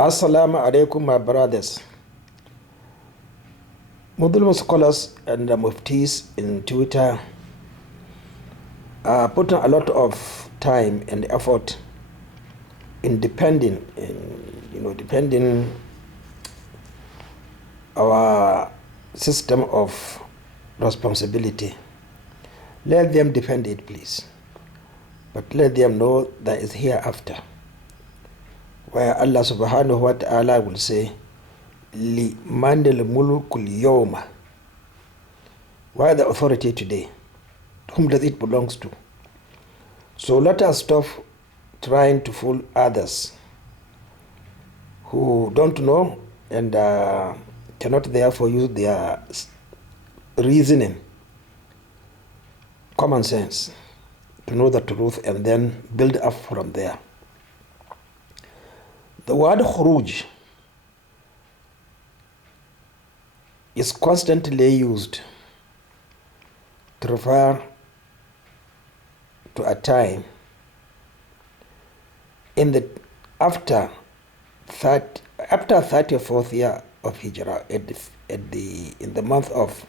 Assalamu alaikum, my brothers. Muslim scholars and the Muftis in Twitter are putting a lot of time and effort in defending our system of responsibility. Let them defend it, please. But let them know there is hereafter, where Allah subhanahu wa ta'ala will say, Li mandil mulukul yawma. Why the authority today? Whom does it belong to? So let us stop trying to fool others who don't know and cannot therefore use their reasoning, common sense, to know the truth and then build up from there. The word Khuruuj is constantly used to refer to a time in the after 34th year of Hijrah, in the month of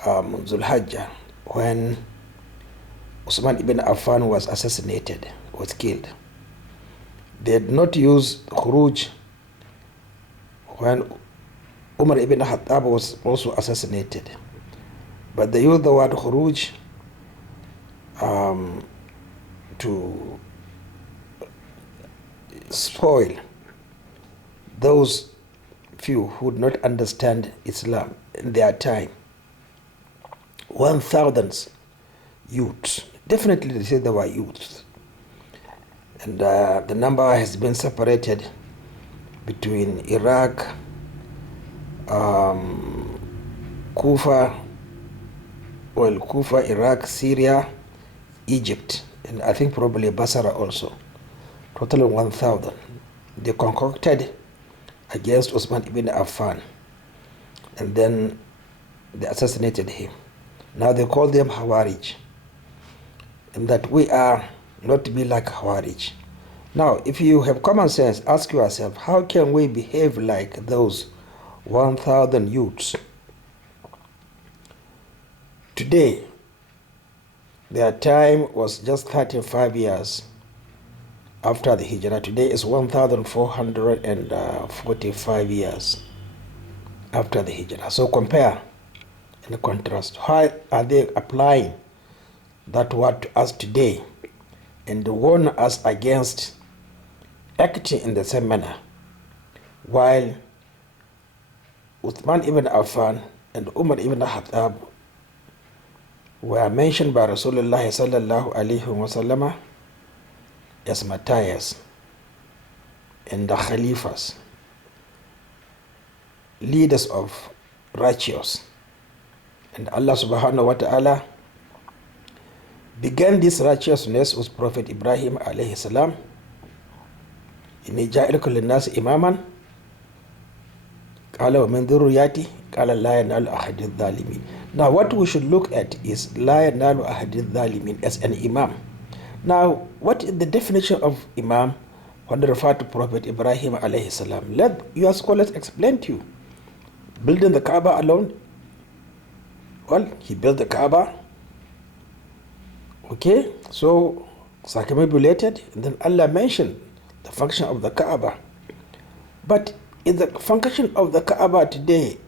Zulhijjah, when Uthman ibn Affan was assassinated, was killed. They did not use Khuruuj when Umar ibn Khattab was also assassinated, but they used the word Khuruuj to spoil those few who would not understand Islam in their time. 1,000 youths, definitely they say they were youths, and the number has been separated between Iraq, Kufa, Iraq, Syria, Egypt, and I think probably Basra also. Total 1,000. They concocted against Uthman ibn Affan, and then they assassinated him. Now they call them Khawarij, and that we are not to be like Khawarij. Now, if you have common sense, ask yourself, how can we behave like those 1,000 youths? Today, their time was just 35 years after the Hijrah. Today is 1,445 years after the Hijrah. So compare and contrast. How are they applying that word to us today and warn us against acting in the same manner, while Uthman ibn Affan and Umar ibn Khattab were mentioned by Rasulullah sallallahu alaihi wasallam as martyrs and the Khalifas, leaders of righteous. And Allah subhanahu wa ta'ala began this righteousness with Prophet Ibrahim alayhi salam. Inni ja'iluka lin-nasi imaman qala wa min dhurriyyati qala la yanalu ahadi adh-dhalimin. Now what we should look at is la yanalu ahadi adh-dhalimin as an imam. Now what is the definition of imam when referred to Prophet Ibrahim alayhi salam? Let your scholars explain to you. Building the Kaaba alone? Well, he built the Kaaba. Okay, so circumambulated, and then Allah mentioned the function of the Kaaba. But is the function of the Kaaba today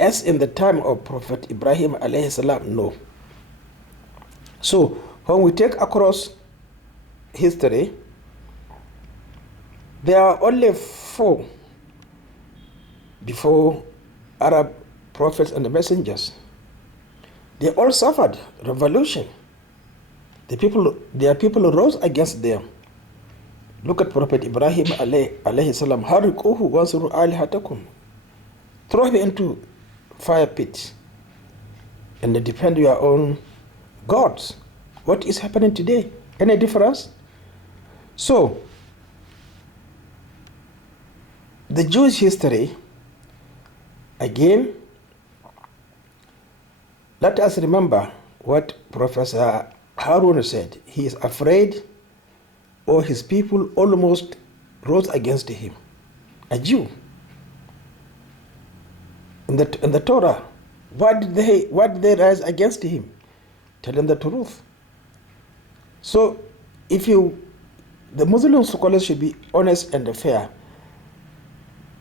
as in the time of Prophet Ibrahim alayhi salam? No. So when we take across history, there are only 4 before Arab prophets and the messengers. They all suffered revolution. Their people rose against them. Look at Prophet Ibrahim alayhi salam. Harikuhu wansuru alihatakum. Throw him into fire pit and defend your own gods. What is happening today? Any difference? So, the Jewish history, again, let us remember what Professor Harun said. He is afraid, or his people almost rose against him, a Jew. In the Torah, what did they rise against him? Tell him the truth. So, the Muslim scholars should be honest and fair.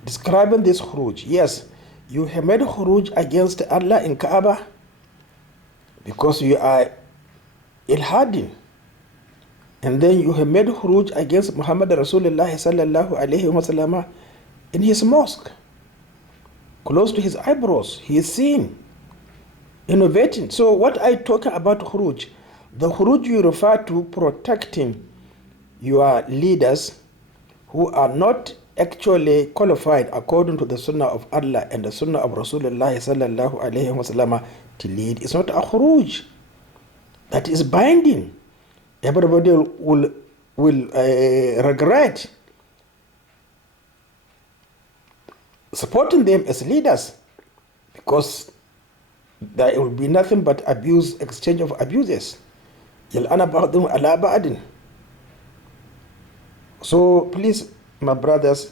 Describing this Khuruuj, yes, you have made Khuruuj against Allah in Kaaba because you are Ilhaadin. And then you have made Khuruuj against Muhammad Rasulullah sallallahu alayhi wa sallam in his mosque, close to his eyebrows. He is seen innovating. So what I talking about Khuruuj, the Khuruuj you refer to protecting your leaders who are not actually qualified according to the Sunnah of Allah and the Sunnah of Rasulullah sallallahu alayhi wa sallam to lead. It's not a Khuruuj that is binding. Everybody will regret supporting them as leaders, because there will be nothing but abuse, exchange of abuses. يَلْأَنَ بَعْضُهُمْ عَلَى بَعْضٍ. So please, my brothers,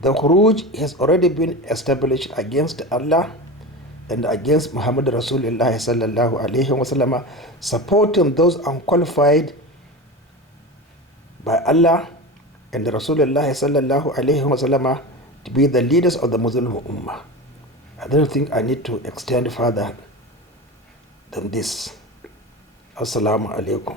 the Khuruuj has already been established against Allah and against Muhammad Rasulullah sallallahu alayhi wa sallam, supporting those unqualified by Allah and Rasulullah sallallahu alayhi wa sallam to be the leaders of the Muslim Umma. I don't think I need to extend further than this. Assalamu alaikum.